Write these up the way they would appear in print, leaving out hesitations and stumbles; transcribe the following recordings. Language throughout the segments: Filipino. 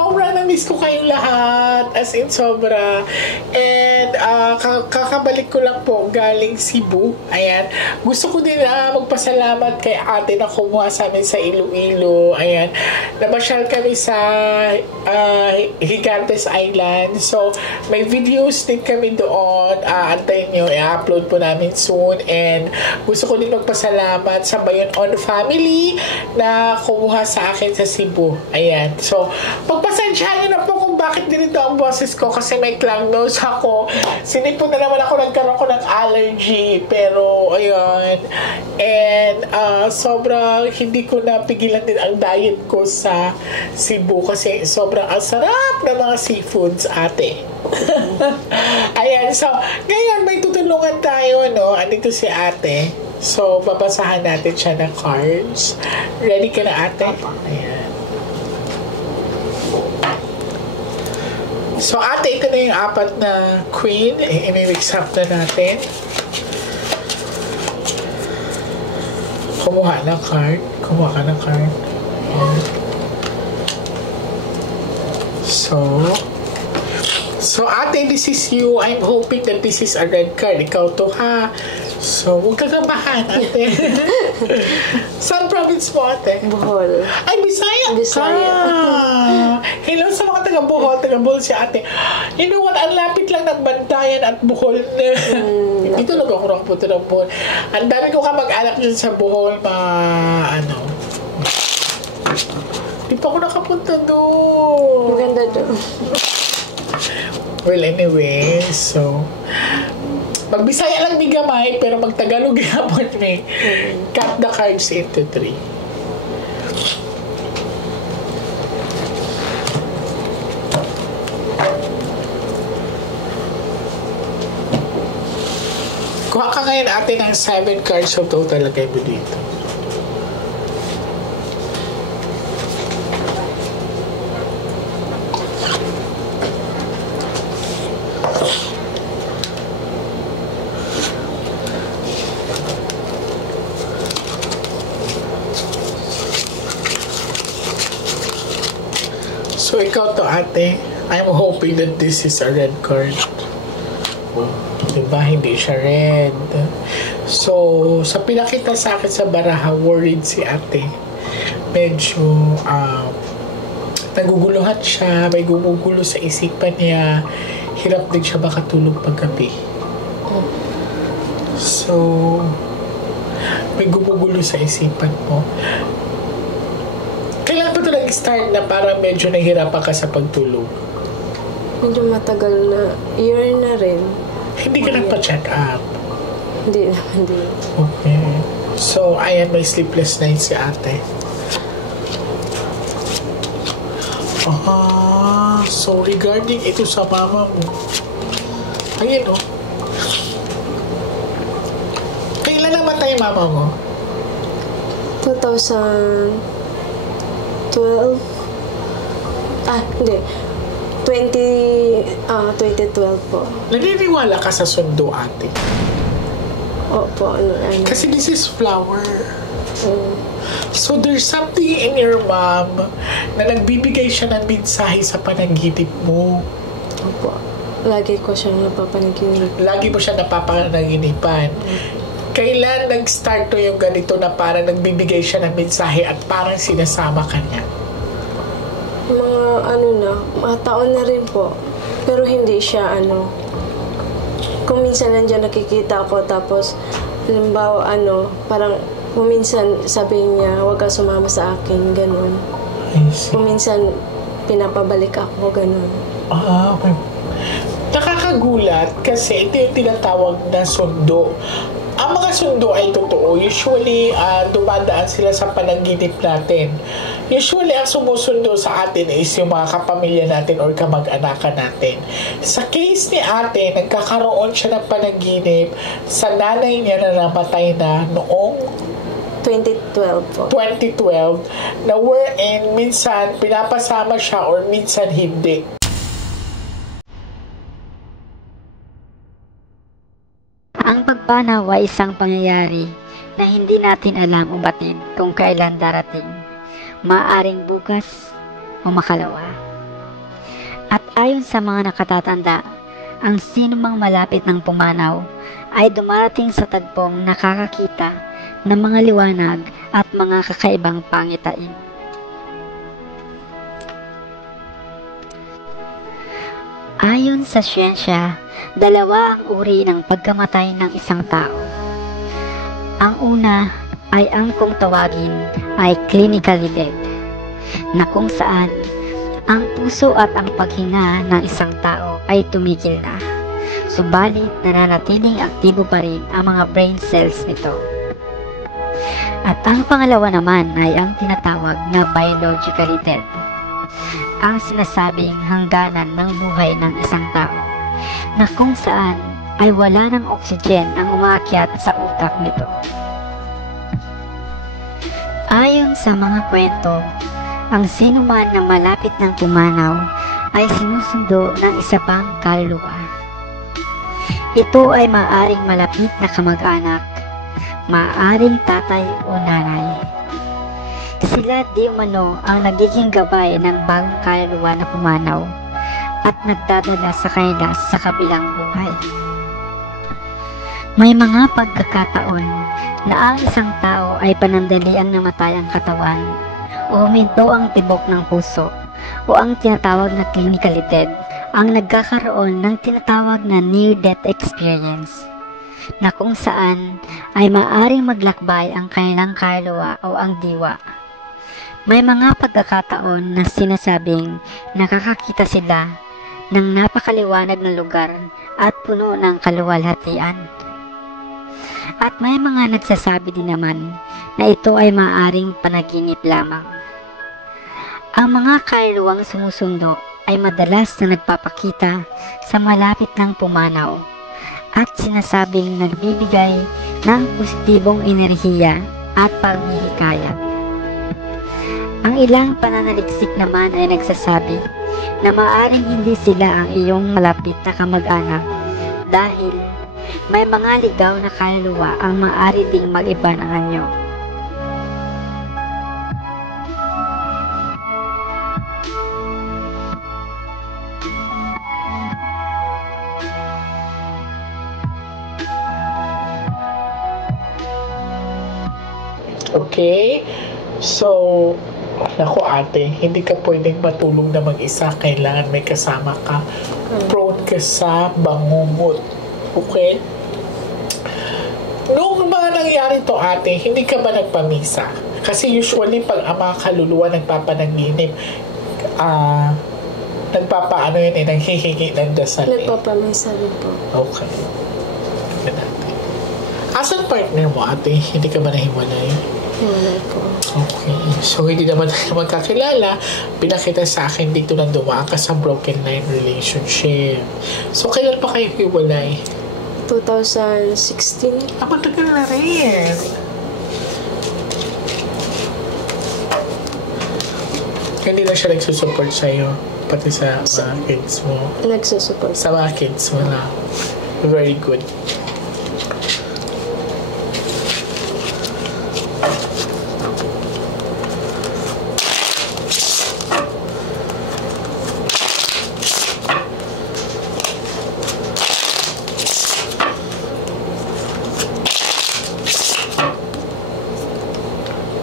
Sobrang na-miss ko kayong lahat. As in, sobra. And kakabalik ko lang po galing Cebu. Ayan. Gusto ko din magpasalamat kay ate na kumuha sa amin sa Iloilo. Ayan. Namasyal kami sa Gigantes Island. So, may videos din kami doon. Antayin nyo. I-upload po namin soon. And gusto ko din magpasalamat sa Bayon On Family na kumuha sa akin sa Cebu. Ayan. So, pagpasensyahan nyo na po kung bakit ganito ang boses ko kasi may clang nose ako. Sinipon na naman ako, nagkaroon ko ng allergy. Pero, ayun. And, sobrang hindi ko napigilan din ang diet ko sa Cebu kasi sobrang ang sarap ng mga seafoods, ate. Ayan. So, ngayon may tutulungan tayo, no? Andito si ate. So, babasahan natin siya ng cards. Ready ka na, ate? Ayan. So, ate, ito na yung apat na queen. I-mix-up na natin. Kumuha ng card. Kumuha ka ng card. Ayan. So, ate, this is you. I'm hoping that this is a red card. Ikaw to, ha? So, huwag kagabahan, ate. Saan province mo, ate? Bohol. Ay, Bisaya? Bisaya. Hello sa mga taga-Bohol. Taga-Bohol si ate. You know what? Ang lapit lang ng Bantayan at Bohol. Dito lang ako nakapunta ng Bohol. Ang dami ko kamag-anak dyan sa Bohol, Di pa ako nakapunta doon. Maganda doon. Well, anyway, so magbisaya lang ni gamay pero magtagalog yapon ni. Cut the cards into 3. Kuha ka ngayon ate ng 7 cards so total lagay mo dito. So, ikaw to, ate. I'm hoping that this is a red card. Diba? Hindi siya red. So, sa pinakita sa akin sa baraha, worried si ate. Medyo, naguguluhan siya. May gumugulo sa isipan niya. Hirap din siya makatulog paggabi. So, may gumugulo sa isipan mo. Kailan pa ito nag-start na parang medyo nahihirapan ka sa pagtulog? Medyo matagal na. Year na rin. Hindi ka nagpa-check up? Hindi naman din. Okay. So, ayan, may sleepless night si ate. So regarding ito sa mama mo, ayun o. Kailan namatay mama mo? 2012. Hindi. 2012 po. Naniniwala ka sa sundo, ate? Opo, Kasi this is flower. So there's something in your mom na nagbibigay siya ng mensahe sa panaginip mo. Opo. Lagi ko siyang napapanaginipan. Lagi mo siya napapanaginipan. Kailan nag-start to yung ganito na parang nagbibigay siya ng mensahe at parang sinasama ka niya? Mga taon na rin po. Pero hindi siya kung minsan nandiyan nakikita ako tapos halimbawa parang kung minsan sabihin niya huwag ka sumama sa akin, ganun. Kung minsan pinapabalik ako, ganun. Okay. Nakakagulat kasi ito yung tinatawag na sundo. Ang mga sundo ay totoo. Usually, dumadaan sila sa panaginip natin. Usually, ang sumusundo sa atin is yung mga kapamilya natin or kamag-anakan natin. Sa case ni ate, nagkakaroon siya ng panaginip sa nanay niya na namatay na noong 2012 po. 2012 na wherein minsan pinapasama siya or minsan hindi. Ang pagpanaw ay isang pangyayari na hindi natin alam ubatin kung kailan darating. Maaaring bukas o makalawa. At ayon sa mga nakatatanda, ang sinumang malapit ng pumanaw ay dumarating sa tagpong nakakakita ng mga liwanag at mga kakaibang pangitain. Ayon sa siyensya, dalawa ang uri ng pagkamatay ng isang tao. Ang una ay ang kung tawagin ay clinically dead, na kung saan ang puso at ang paghinga ng isang tao ay tumigil na, subalit nananatiling aktibo pa rin ang mga brain cells nito. At ang pangalawa naman ay ang tinatawag na biologically dead, ang sinasabing hangganan ng buhay ng isang tao, na kung saan ay wala ng oxygen ang umaakyat sa utak nito. Ayon sa mga kwento, ang sinuman na malapit ng pumanaw ay sinusundo ng isa pang kaluluwa. Ito ay maaaring malapit na kamag-anak, maaaring tatay o nanay. Sila di umano ang nagiging gabay ng bagong kaluluwa na pumanaw at nagdadala sa kanila sa kabilang buhay. May mga pagkakataon na ang isang tao ay panandaliang namatay ang katawan o huminto ang tibok ng puso o ang tinatawag na clinically dead ang nagkakaroon ng tinatawag na near-death experience, na kung saan ay maaaring maglakbay ang kanilang kaluluwa o ang diwa. May mga pagkakataon na sinasabing nakakakita sila ng napakaliwanag na lugar at puno ng kaluwalhatian. At may mga nagsasabi din naman na ito ay maaaring panaginip lamang. Ang mga kaluluwang sumusundo ay madalas na nagpapakita sa malapit ng pumanaw at sinasabing nagbibigay ng positibong enerhiya at paghihikayat. Ang ilang pananaliksik naman ay nagsasabi na maaaring hindi sila ang iyong malapit na kamag-anak dahil may mga ligaw na kaluluwa ang maaari ding mag-iba ng anyo. Okay? So, naku ate, hindi ka pwedeng matulog na mag-isa. Kailangan may kasama ka. Prone ka sa bangungot. Okay? Noong mga nangyari to ate, hindi ka ba nagpamisa? Kasi usually pag ang mga kaluluwa nagpapanaginip, nagpapaano yun nanghihingi ng dasal Nagpapamisa din po. Okay. Asan partner mo ate? Hindi ka ba nahiwalay? Hiwalay po. Okay. So, hindi naman tayo magkakilala. Pinakita sa akin dito na dumaan ka sa broken line relationship. So, kailan pa kayo hiwalay? 2016. Matagal na rin. Hindi na siya nagsusupport sa'yo, pati sa mga kids mo. Nagsusupport. Sa mga kids mo na. Very good.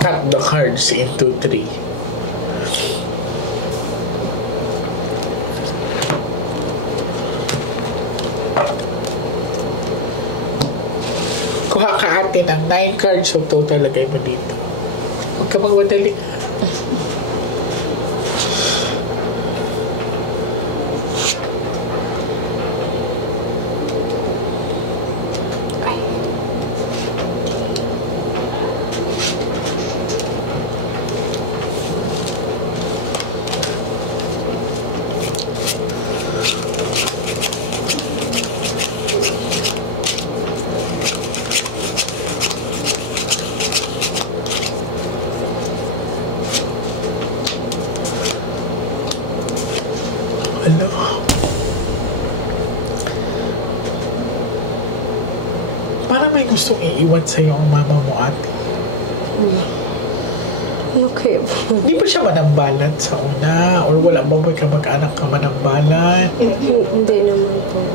Cut the cards into 3. Kuha ka ate ng 9 cards, so total lagay mo dito. Huwag ka magwadali. Ano? Parang may gustong iiwan sa'yo ang mama mo ate. Okay. Hindi ba siya manambalan sa una? Or wala ba may kamag-anak ka manambalan? Hindi naman po.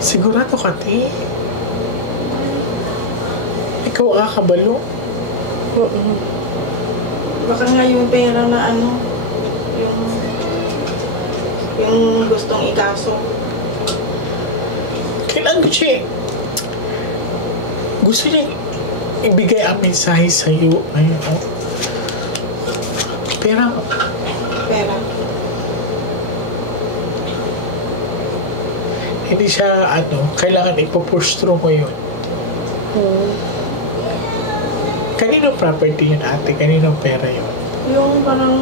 Sigurado ka, te? Ikaw kabalo? Oo. Baka nga yung pera na ano, yung gustong ikaso. Kailan ko siya gusto niya ibigay ang mensahe sa'yo. Ayun, oh. Pera. Hindi siya, kailangan ipupush through mo yun. Kanino property yun, ate? Kanino pera yun? Yung parang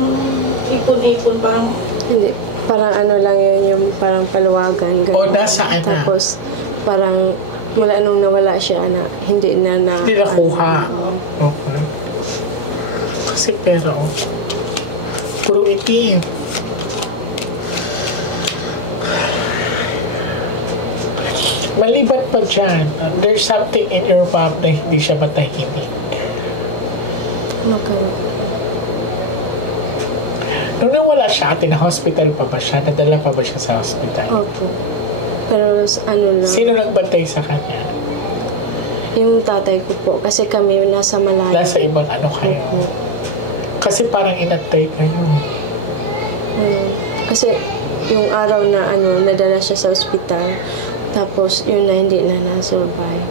ipon-ipon, parang... Hindi. Parang lang yun, yung parang paluwagan. O, nasaan na? Tapos, parang mula nung nawala siya na hindi na Hindi nakuha. Okay. Kasi pera, puro itim. Maliban pa dyan, there's something in your mom na hindi siya matahimik. Okay. Nung nawala siya, ate, na hospital pa ba siya? Nadala pa ba siya sa hospital? Opo. Pero lang. Sino nagbantay sa kanya? Yung tatay ko po. Kasi kami nasa malayo. Nasa ibang kayo? Opo. Kasi parang inatay kayo. Kasi yung araw na nadala siya sa ospital, tapos yun na hindi na na-survive.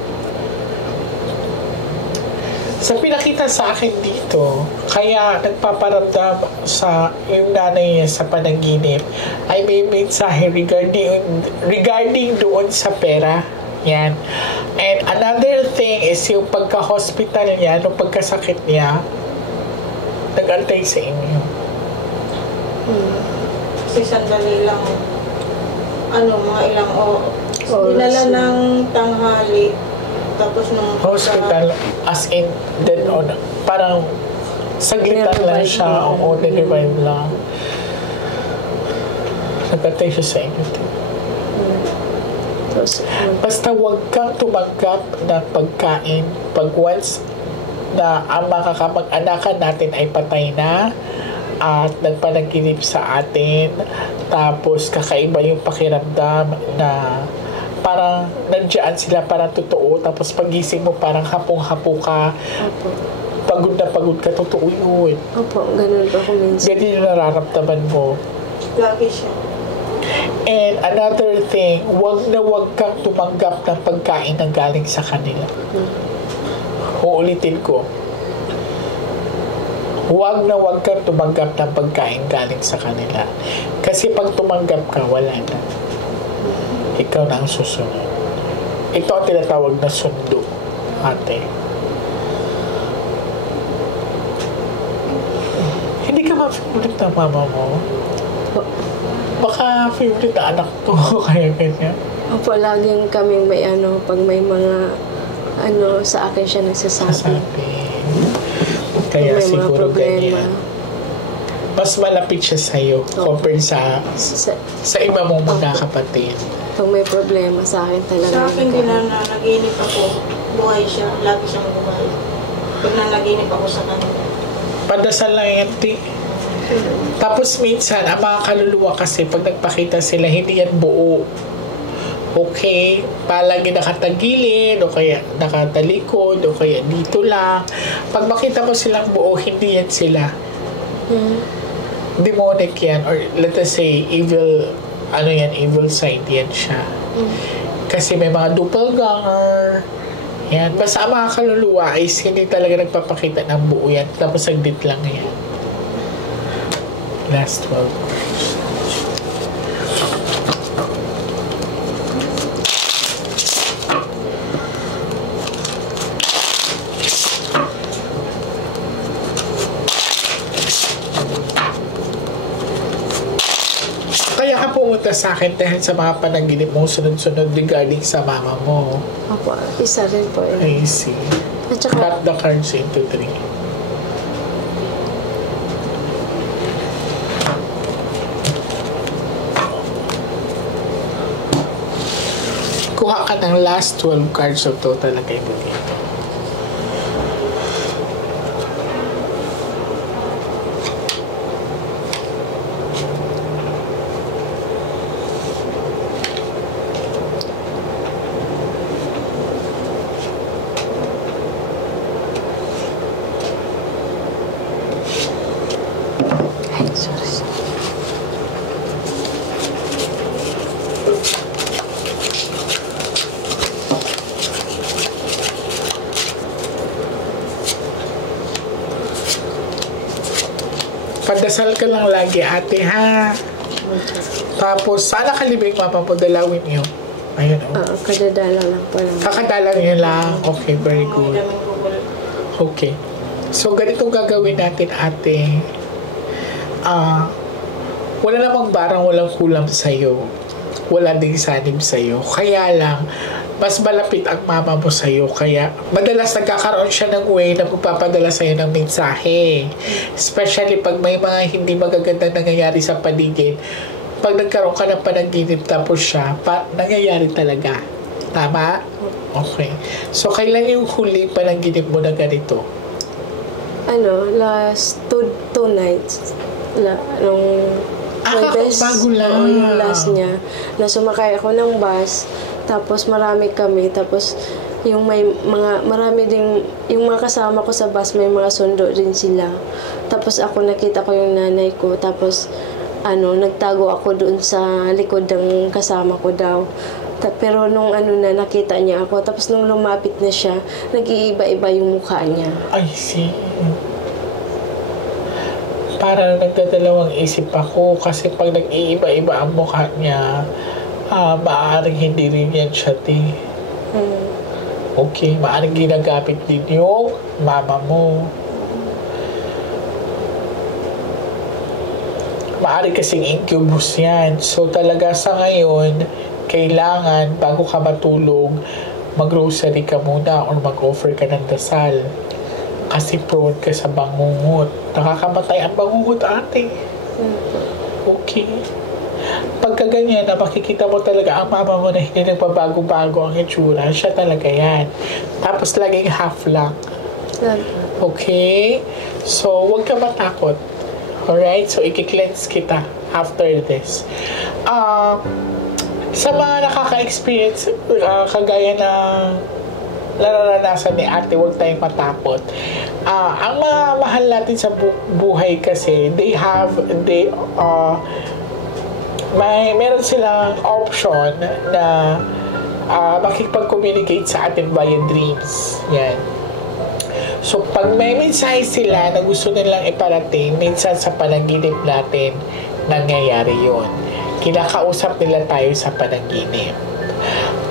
Sa pinakita sa akin dito, kaya nagpaparamdam sa yung nanay niya sa panaginip ay may mensahe regarding doon sa pera. Yan. And another thing is yung pagka-hospital niya, nung pagkasakit niya, nag-antay sa inyo. Kasi sandali lang, mga ilang dinala ng tanghali. Tapos nung hospital, as in, then parang saglitan lang siya, o revive lang. Nagkatay siya sa inyo. Basta huwag kang tumanggap ng pagkain pag once na ang mga kamag-anakan natin ay patay na at nagpanaginip sa atin, tapos kakaiba yung pakiramdam na parang nandiyan sila, parang totoo, tapos pagising mo parang hapong-hapo ka. Opo. Pagod na pagod ka, totoo yun. Opo, ganun po ako minsan. Ganyan yung nararamdaman mo. Lagi siya. And another thing, wag kang tumanggap ng pagkain na galing sa kanila. Uulitin ko. Wag kang tumanggap ng pagkain galing sa kanila. Kasi pag tumanggap ka, wala na. Ikaw na ang susunod. Ito ang tinatawag na sundo, ate. Hindi ka ma-favorite ng mama mo? Baka favorite na anak to, kaya ganyan. Opo, laging kaming may pag may mga sa akin siya nagsasabi. Kaya may siguro ganyan. Mas malapit siya sa'yo compared sa iba mong magkakapatid. Pag may problema sa akin talaga. Sa akin din na naginip ako, buhay siya. Lagi siyang buhay. Pag naginip ako sa kanila. Padasal lang yan, ti. Tapos minsan, ang mga kaluluwa kasi, pag nagpakita sila, hindi yan buo. Okay? Palagi nakatagilid, o kaya nakatalikod, o kaya dito lang. Pag makita mo silang buo, hindi yan sila. Demonic yan, or let us say, evil side yan siya. Kasi may mga doppelganger. Yan. Basta ang mga kaluluwa is hindi talaga nagpapakita ng buo yan. Tapos saglit lang yan. Last 12 hours. Kaya ka pumunta sa akin dahil sa mga panaginip mo sunod-sunod regarding sa mama mo. Opo, isa rin po. I see. At saka, Cut the cards into 3. Kuha ka ng last 12 cards of total na kayo dito. Dasal ka lang lagi, ate, ha? Tapos, sana kalibing mama mo, dalawin niyo. Ayun, Oo, kadadala lang po lang. Kakadalang niyo lang. Okay, very good. Okay. So, ganito gagawin natin, ate. Wala namang barang walang kulam sa'yo. Wala ding sanib sa'yo. Kaya lang, mas malapit ang mama mo sa'yo. Kaya, madalas nagkakaroon siya ng way na magpapadala sa'yo ng mensahe. Especially pag may mga hindi magaganda nangyayari sa paligid. Pag nagkaroon ka ng panaginip tapos siya, nangyayari talaga. Tama? Okay. So, kailan yung huli panaginip mo na ganito? Last two nights. Nung bago lang. Yung last niya. Na sumakay ako ng bus, tapos marami kami, tapos yung marami ding, yung mga kasama ko sa bus, may mga sundo rin sila. Tapos ako nakita ko yung nanay ko, tapos nagtago ako doon sa likod ng kasama ko daw. Pero nung nakita niya ako, tapos nung lumapit na siya, nag-iiba-iba yung mukha niya. I see. Parang nagdadalawang isip ako kasi pag nag-iiba-iba ang mukha niya, maaaring hindi rin yan siya, Okay, maaaring ginagamit din yung mama mo. Maaaring kasing incubus yan. So talaga sa ngayon, kailangan bago ka matulog, mag-grocery ka muna or mag-offer ka ng dasal. Kasi prone ka sa bangungot. Nakakamatay ang bangungot, ate. Okay. Pagka ganyan na makikita mo talaga ang mama mo na hindi nagpabago-bago ang itsura, siya talaga yan. Tapos laging half lang. Okay? So, huwag ka matakot. Alright? So, i-cleanse kita after this. Sa mga nakaka-experience, kagaya ng nararanasan ni ate, huwag tayong matakot. Ang mga mahal natin sa buhay kasi, meron silang option na makikipag-communicate sa atin via dreams. Yan. So, pag may mensahe sila na gusto nilang iparating, minsan sa panaginip natin, nangyayari yun. Kinakausap nila tayo sa panaginip.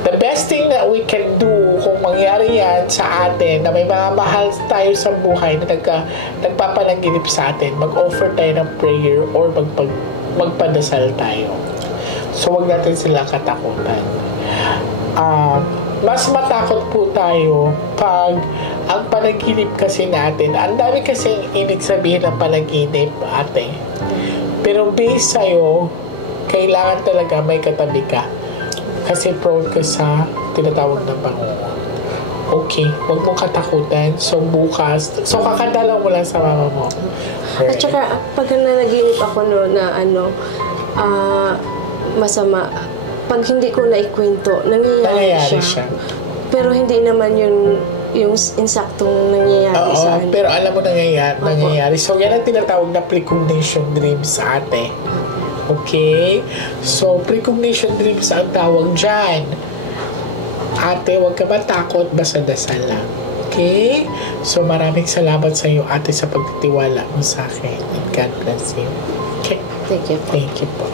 The best thing that we can do kung mangyari yan sa atin, na may mga mahal tayo sa buhay na nagpapanaginip sa atin, mag-offer tayo ng prayer or magpadasal tayo. So, wag natin sila katakutan. Mas matakot po tayo pag ang panaginip kasi natin, ang dami kasing ibig sabihin ng panaginip, ate. Pero based sa'yo, kailangan talaga may katabi ka. Kasi prone ka sa tinatawag na bangungot. Okay, huwag mong katakutan. So, bukas, kakadalaw mo lang sa mama mo. At saka, pag nanaginip ako na masama, pag hindi ko naikwento, nangyayari siya. Pero hindi naman yung insaktong nangyayari sa akin. Pero alam mo nangyayari. So, yan ang tinatawag na precognition dreams sa ate. Okay? So, precognition dreams ang tawag dyan. Ate, huwag ka matakot, basta dasal lang. Okay? So, maraming salamat sa iyo, ate, sa pagtitiwala mo sa akin. And God bless you. Okay? Thank you. Thank you po.